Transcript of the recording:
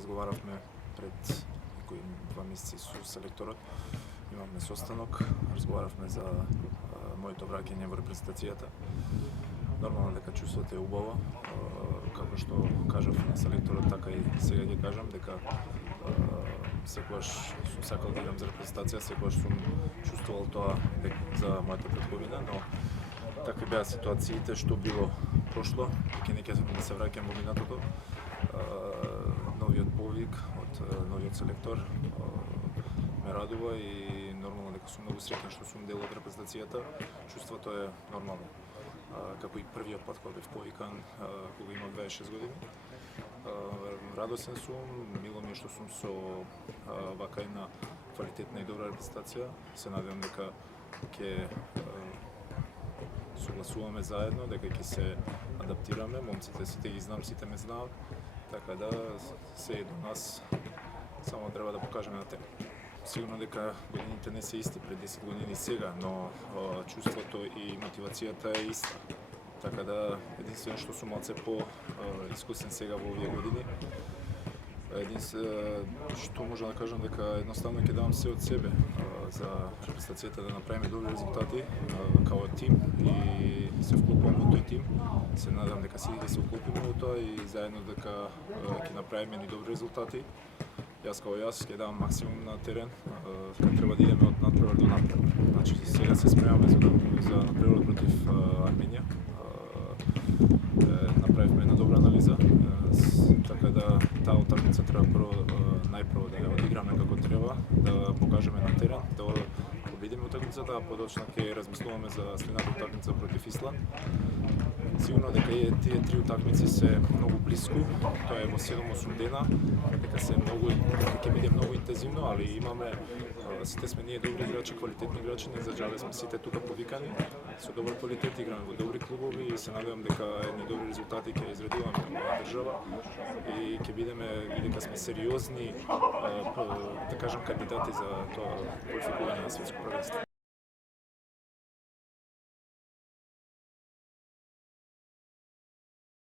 разговаравме пред некои 2 месеци со селекторот. Имавме состанок, разговаравме за моето враќање во репрезентацијата. Нормално дека чувството е убаво, како што кажав на селекторот, така и сега ќе кажам дека секогаш сум сакал да играм за репрезентација, секогаш сум чувствувал тоа за мојата претходина, но такви беа ситуациите што било прошло, не ќе да се враќам во минатото. Новиот повик од новиот селектор ме радува и нормално дека сум многу среќен што сум дел од репрезентацијата. Чувството е нормално. Како и првиот пат кога бев повикан, кога имам 26 години. Радосен сум, мило ми е што сум со вака една квалитетна и добра репрезентација. Се надевам дека ќе согласуваме заедно, дека ќе се адаптираме. Момците сите ги знам, сите ме знаат, така да се е до нас, само треба да покажеме на тема. Сигурно дека годините не се исти пред 10 години сега, но чувството и мотивацијата е иста. Така да единствено што сум малце по-искусен сега во овие години, што можам да кажам дека едноставно ќе давам се од себе за репрезентацијата да направиме добри резултати као тим и се вклопувам во тој тим. Се надам дека сите се вклопиме во тоа и заедно дека ќе направиме ни добри резултати. Јас као јас ќе давам максимум на терен, кога треба да идеме од надпревар до надпревар. Значи сега се спремаме за надпреварот против Арменија. Направивме една добра анализа, така да таа утакмица треба најпрво да ја одиграме како треба, да покажеме на терен, да победиме утакмицата, а подоцна ќе размислуваме за следната утакмица против Исланд. Сигурно дека тие 3 утакмици се многу блиску, тоа е во 7-8 дена, дека ќе биде многу интензивно, али имаме, сите сме ние добри играчи, квалитетни играчи, не за џабе сме сите тука повикани, со добар квалитет играме во добри клубови и се надевам дека едни добри резултати ќе изредуваме како држава и ќе бидеме, дека сме сериозни, да кажам, кандидати за тоа квалификување на светско првенство.